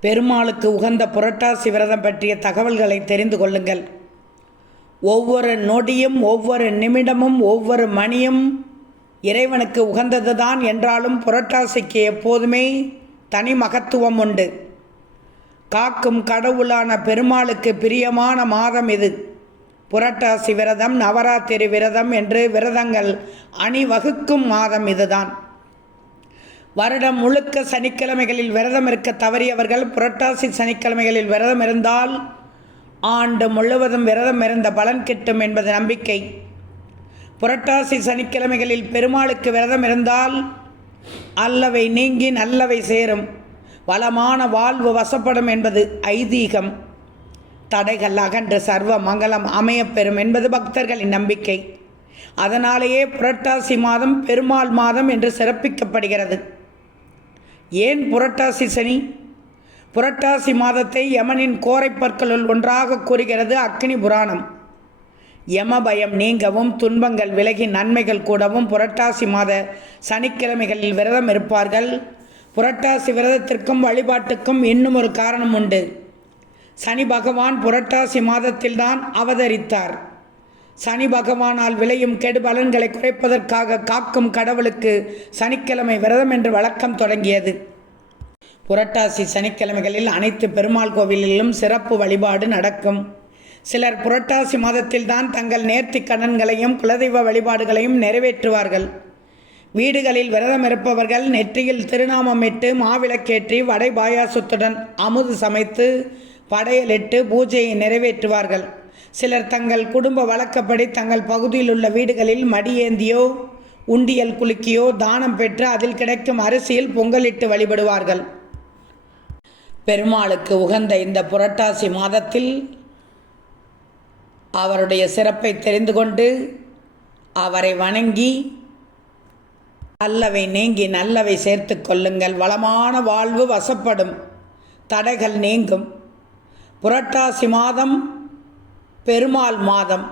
பெருமாளுக்கு உகந்த புரட்டாசி விரதம் பற்றிய தகவல்களை தெரிந்து கொள்ளுங்கள். ஒவ்வொரு நொடியும் ஒவ்வொரு நிமிடமும் ஒவ்வொரு மணியும் இறைவனுக்கு உகந்ததுதான் என்றாலும் புரட்டாசிக்கு எப்போதுமே தனி மகத்துவம் உண்டு. காக்கும் கடவுளான பெருமாளுக்கு பிரியமான மாதம் இது. புரட்டாசி விரதம் நவராத்திரி விரதம் என்று விரதங்கள் அணிவகுக்கும் மாதம் இதுதான். வருடம் முழுக்க சனிக்கிழமைகளில் விரதம் இருக்க தவறியவர்கள் புரட்டாசி சனிக்கிழமைகளில் விரதம் இருந்தால் ஆண்டு முழுவதும் விரதம் இருந்த பலன் கிட்டும் என்பது நம்பிக்கை. புரட்டாசி சனிக்கிழமைகளில் பெருமாளுக்கு விரதம் இருந்தால் அல்லவை நீங்கி நல்லவை சேரும். வளமான வாழ்வு வசப்படும் என்பது ஐதீகம். தடைகள் அகன்று சர்வ மங்களம் அமையப்பெறும் என்பது பக்தர்களின் நம்பிக்கை. அதனாலேயே புரட்டாசி மாதம் பெருமாள் மாதம் என்று சிறப்பிக்கப்படுகிறது. ஏன் புரட்டாசி சனி? புரட்டாசி மாதத்தை யமனின் கோரைப்பற்களுள் ஒன்றாக கூறுகிறது அக்னி புராணம். யம பயம் நீங்கவும் துன்பங்கள் விலகி நன்மைகள் கூடவும் புரட்டாசி மாத சனிக்கிழமைகளில் விரதம் இருப்பார்கள். புரட்டாசி விரதத்திற்கும் வழிபாட்டுக்கும் இன்னும் ஒரு காரணம் உண்டு. சனி பகவான் புரட்டாசி மாதத்தில்தான் அவதரித்தார். சனி பகவானால் விளையும் கெடு பலன்களை குறைப்பதற்காக காக்கும் கடவுளுக்கு சனிக்கிழமை விரதம் என்று வழக்கம் தொடங்கியது. புரட்டாசி சனிக்கிழமைகளில் அனைத்து பெருமாள் கோவிலிலும் சிறப்பு வழிபாடு நடக்கும். சிலர் புரட்டாசி மாதத்தில்தான் தங்கள் நேர்த்தி கடன்களையும் குலதெய்வ வழிபாடுகளையும் நிறைவேற்றுவார்கள். வீடுகளில் விரதம் இருப்பவர்கள் நெற்றியில் திருநாமமிட்டு மாவிளக்கேற்றி வடை பாயாசத்துடன் அமுது சமைத்து படையலிட்டு பூஜையை நிறைவேற்றுவார்கள். சிலர் தங்கள் குடும்ப வழக்கப்படி தங்கள் பகுதியில் உள்ள வீடுகளில் மடியேந்தியோ உண்டியல் குலுக்கியோ தானம் பெற்று அதில் கிடைக்கும் அரிசியில் பொங்கலிட்டு வழிபடுவார்கள். பெருமாளுக்கு உகந்த இந்த புரட்டாசி மாதத்தில் அவருடைய சிறப்பை தெரிந்து கொண்டு அவரை வணங்கி நல்லவை நீங்கி நல்லவை சேர்த்து கொள்ளுங்கள். வளமான வாழ்வு வசப்படும். தடைகள் நீங்கும். புரட்டாசி மாதம் பெருமாள் மாதம்